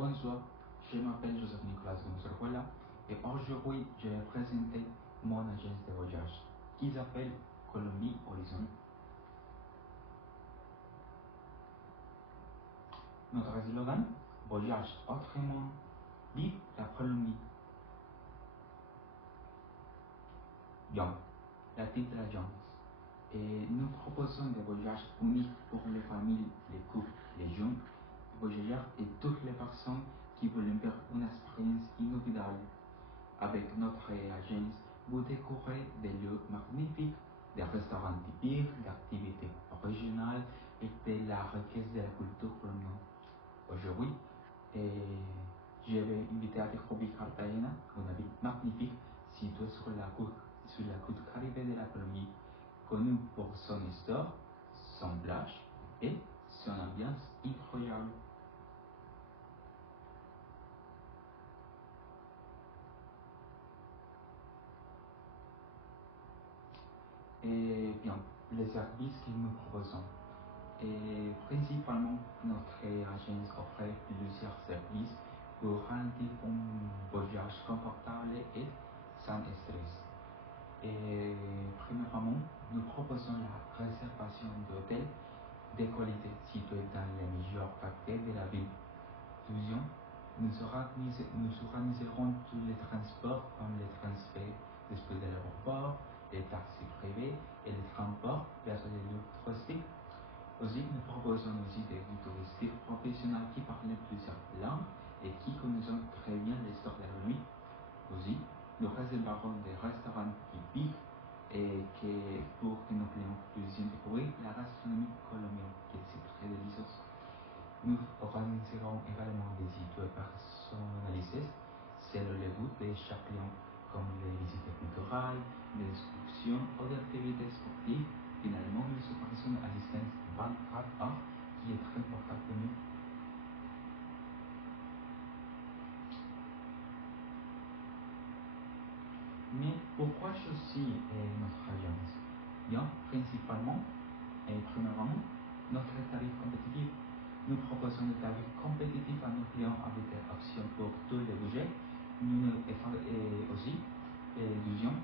Bonsoir, je m'appelle Joseph Nicolas Gonzalo et aujourd'hui je vais présenter mon agence de voyage qui s'appelle Colombie Horizon. Notre slogan, voyage autrement, vive la Colombie. Bien, la titre de l'agence. Et nous proposons des voyages uniques pour les familles, les couples, les jeunes voyageurs et toutes les personnes qui veulent faire une expérience inoubliable. Avec notre agence, vous découvrez des lieux magnifiques, des restaurants typiques, des activités originales et de la richesse de la culture colombienne. Aujourd'hui, je vais inviter à découvrir Cartagena, une ville magnifique située sur la côte caribe de la Colombie, connue pour son histoire, son plage et son ambiance incroyable. Et bien, les services que nous proposons. Et principalement, notre agence offre plusieurs services pour garantir un voyage confortable et sans stress. Et premièrement, nous proposons la réservation d'hôtels de qualité situés dans les meilleurs quartiers de la ville. Deuxième, nous organiserons tous les transports comme les transferts depuis de l'aéroport, les taxis privés et les transports vers les lieux touristiques. Aussi, nous proposons aussi des guides touristiques professionnels qui parlent plusieurs langues et qui connaissent très bien l'histoire de la nuit. Aussi, nous réserverons des restaurants typiques et pour que nos clients puissent découvrir la gastronomie colombienne qui est très délicieuse. Nous organiserons également des sites personnalisés selon les goûts de chaque client, comme les visites culturelles, des excursions ou des activités sportives. Finalement, nous offrons une assistance 24 heures qui est très importante pour nous. Mais pourquoi choisir notre agence? Bien, principalement et premièrement, notre tarif compétitif. Nous proposons des tarifs compétitifs à nos clients avec des options pour tous les budgets. Deuxième,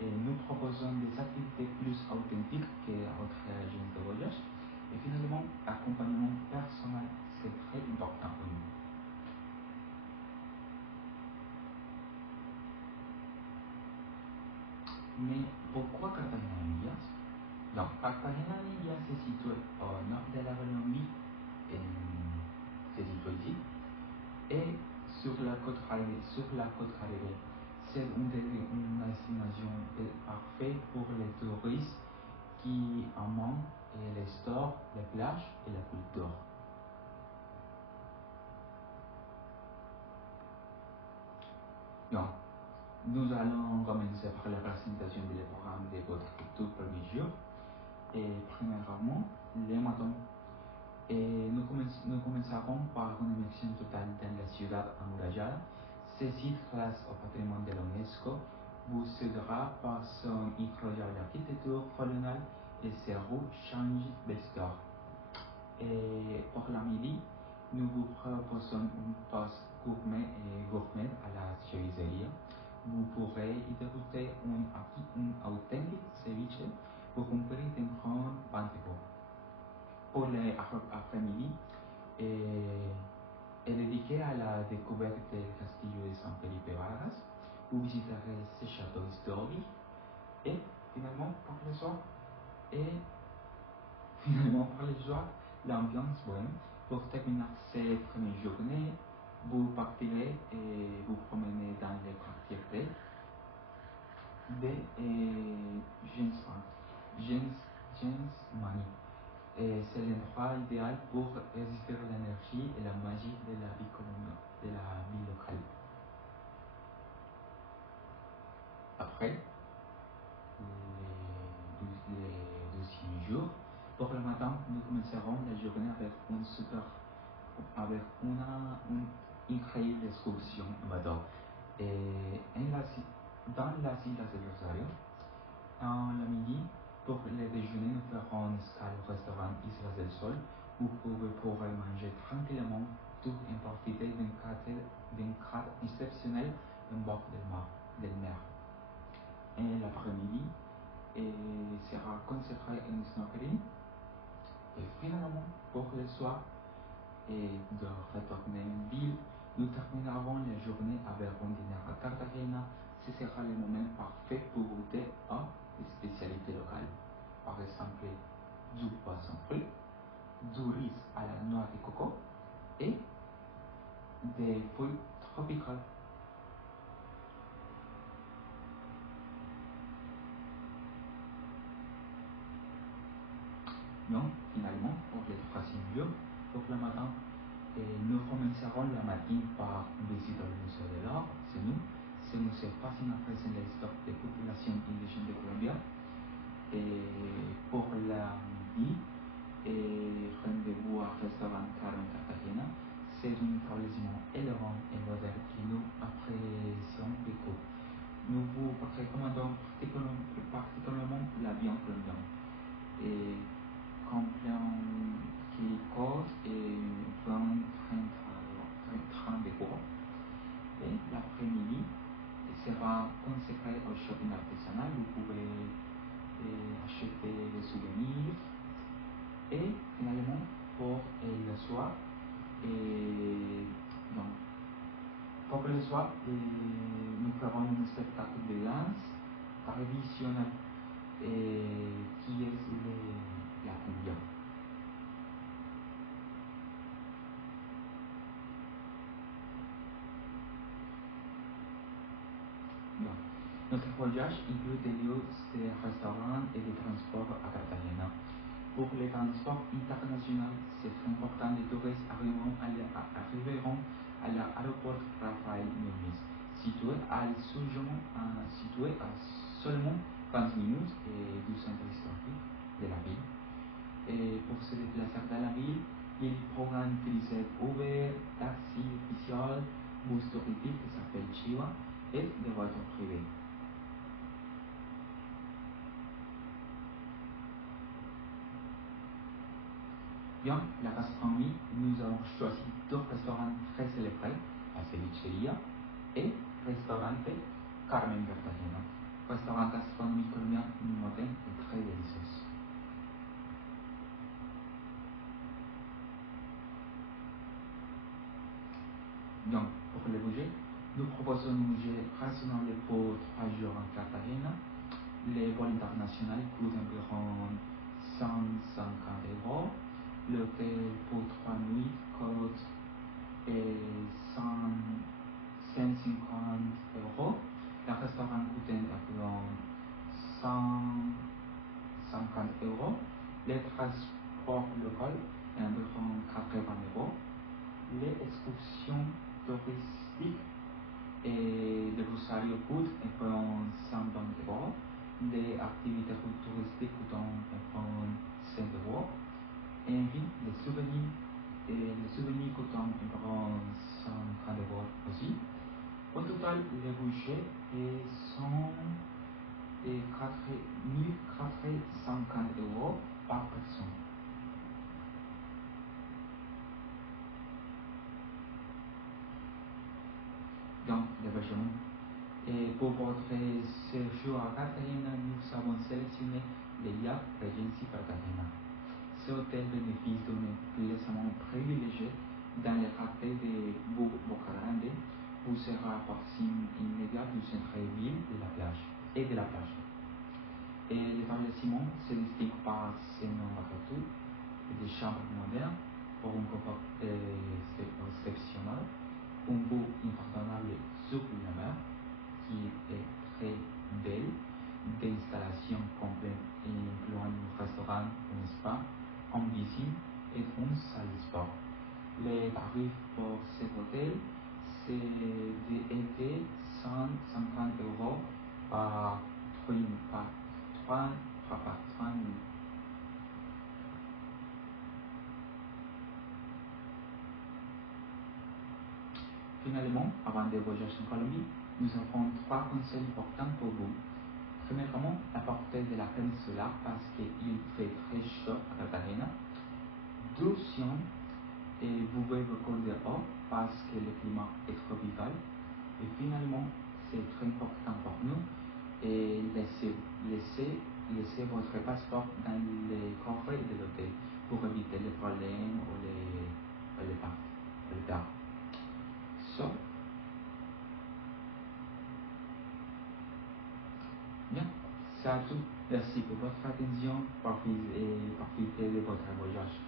nous proposons des activités plus authentiques que votre agence de voyage. Et finalement, accompagnement personnel, c'est très important pour nous. Mais pourquoi Cartagena de Indias? Donc, Cartagena de Indias se situe au nord de la Colombie, se situe ici, et sur la côte caribe. C'est une destination parfaite pour les touristes qui aiment l'histoire, les plages et la culture. Donc, nous allons commencer par la présentation du programme de votre tout premier jour. Et premièrement, le matin. Et nous commencerons par une immersion totale dans la ciudad amurallada. Ce site, grâce au patrimoine de l'UNESCO, vous aidera par son incroyable architecture coloniale et ses rues changent d'histoire. Et pour la midi, nous vous proposons une pause gourmet à la choriceria. Vous pourrez y déguster un authentique ceviche pour un prix d'un grand banquet. Pour l'après-midi, est dédié à la découverte du castillo de San Felipe Vargas. Vous visiterez ce château historique et finalement pour le soir, l'ambiance bonne. Pour terminer cette première journée, vous partirez et vous promenez dans les quartiers de Gensmani. C'est l'endroit idéal pour résister à l'énergie et la magie de la vie locale. Après, les 12e jours, pour le matin, nous commencerons la journée avec une incroyable excursion en bateau. Et dans la Isla del Rosario, en la midi, pour le déjeuner, nous ferons une escale au restaurant Islas del Sol où vous pourrez manger tranquillement surtout en profiter d'un cadre exceptionnel en bord de mer. Et l'après-midi sera consacré au snorkeling. Et finalement, pour le soir, et de retourner en ville, nous terminerons la journée avec un dîner à Cartagena. Ce sera le moment parfait pour goûter à des spécialités locales. Par exemple, du poisson frit, du riz à la noix de coco et des fruits tropicaux. Donc, finalement, pour les troisième jour, pour le matin, nous commencerons la matinée par une visite au musée de l'art, c'est nous. Ce musée fascinant présente l'histoire des populations indigènes de Colombie. Et pour la midi, rendez-vous au restaurant Carmen Cartagena. C'est un établissement élégant et moderne qui nous apprécions beaucoup. Nous vous recommandons particulièrement la viande colombienne. Et complément qui cause et 20-30 de cours. Et l'après-midi sera consacré au shopping artisanal. Vous pouvez acheter des souvenirs. Et finalement, pour le soir, donc, pour le soir, nous ferons un spectacle de danse traditionnel qui est la cumbia. Bon. Notre voyage inclut des lieux de restaurants et de transport à Cartagena. Pour les transports internationaux, c'est très important. Les touristes arriveront à l'aéroport Rafael Núñez, situé à seulement 15 minutes du centre historique de la ville. Et pour se déplacer dans la ville, ils pourront utiliser Uber, taxi officiel, bus touristique qui s'appelle Chiva et des voitures privées. Bien, la gastronomie, nous avons choisi deux restaurants très célébrés, la Cevicheria et Restaurante Carmen Cartagena. Restaurant gastronomique colombien moderne et très délicieux. Donc, pour le budget, nous proposons un budget raisonnable pour 3 jours en Cartagena. Les vols internationaux coûtent environ 150 €. L'hôtel pour 3 nuits coûte 150 €. Le restaurant coûte environ 150 €. Les transports locaux environ 80 €. Les excursions touristiques et de Rosario coûtent environ 120 €. Les activités touristiques coûtent environ 100 €. Et puis, les souvenirs coûtent environ 130 € aussi. Au total, le budget est 1450 € par personne. Donc, l'hébergement. Et pour votre séjour à Cartagena, nous avons sélectionné les yachts Regency Cartagena. Ce hôtel bénéficie d'un emplacement privilégié dans le quartier de Boca Grande, où sera proxime immédiate du centre-ville de la plage et de la plage. Et l'établissement se distingue par ses nombreux des chambres modernes pour un confort exceptionnel, un vue impardonnable sur la mer qui est très belle, des installations complètes incluant un restaurant, un spa, une piscine et une salle de sport. Les tarifs pour cet hôtel, c'est de 150 € par 3 nuits. Finalement, avant de voyager en Colombie, nous avons 3 conseils importants pour vous. Premièrement, apportez de la crème solaire parce qu'il fait très chaud à Cartagena. Deuxièmement, et vous pouvez recorder haut parce que le climat est tropical. Et finalement, c'est très important pour nous et laissez votre passeport dans les coffres de l'hôtel pour éviter les problèmes ou les pertes. So, bien, c'est à tout. Merci pour votre attention. Profitez de votre voyage.